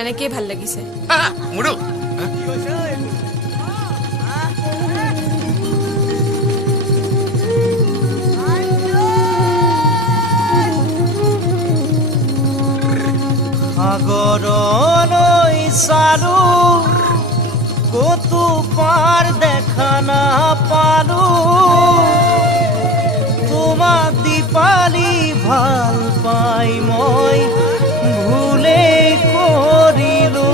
এনেকেই ভাল লাগিছে। মোৰো সাগৰলৈ চালো কতো পাৰ দেখা নাপালো তোমাক দীপালি ভাল পাই মই ভুলেই কৰিলো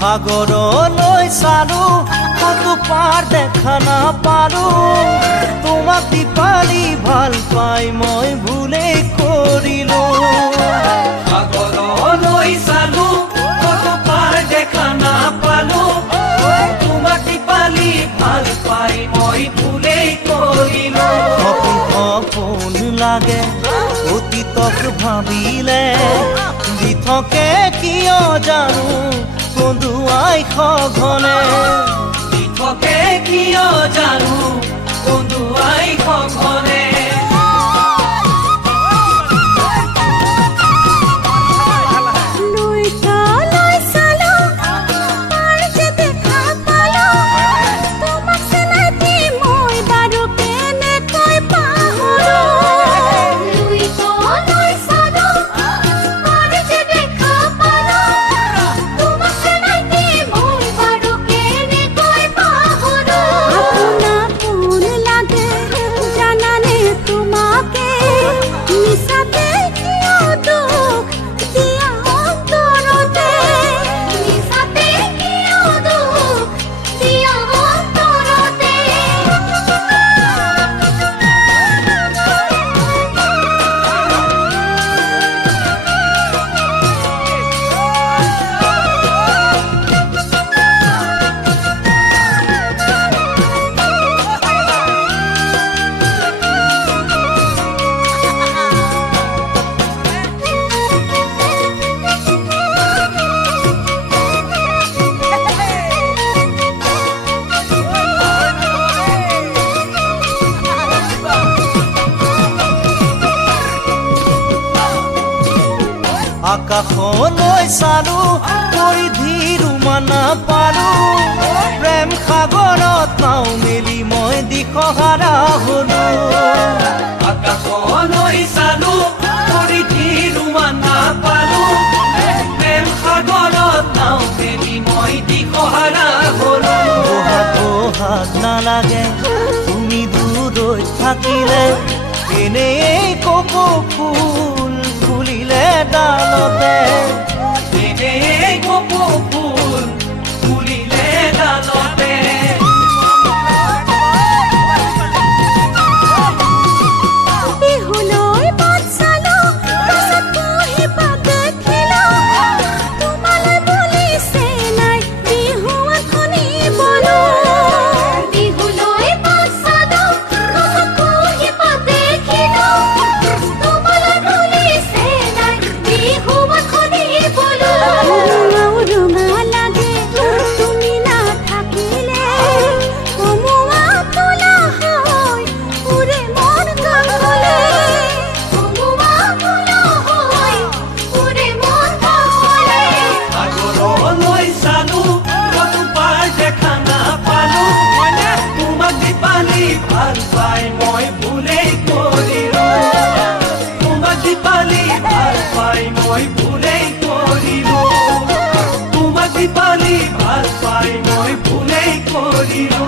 সাগৰলৈ চালো কতো পাৰ দেখা নাপালো তোমাক দীপালি ভাল পাই মই ভুলেই কৰিলো সাগৰলৈ চালো কতো পাৰ দেখা নাপালো তোমাক দীপালি ভাল পাই মই ভুলেই কৰিলো সপোন লাগে অতীতক ভাবিলে দি থাকে কিয় জানো কন্দুৱাই সঘনে দি থাকে কিয় জানো কন্দুৱাই সঘনে আকাশলৈ চালো পৰিধিৰ উমানা পালো প্ৰেম সাগৰত নাও মেলি মই দিশহাৰা হলো আকাশলৈ চালো পৰিধিৰ উমানা পালো প্ৰেম সাগৰত নাও মেলি মই দিশহাৰা হলো হাত নালাগে তুমি দূৰৈত থাকিলে এনেই কপৌ ফুল ফুলিলে ডালতে এনেই কপৌ ফুল ফুলিলে ডালতে ভাল পাই মই ভুলেই কৰিলো তোমাক দীপালি ভাল পাই মই ভুলেই কৰিলো তোমাক দীপালি ভাল পাই মই ভুলেই কৰিলো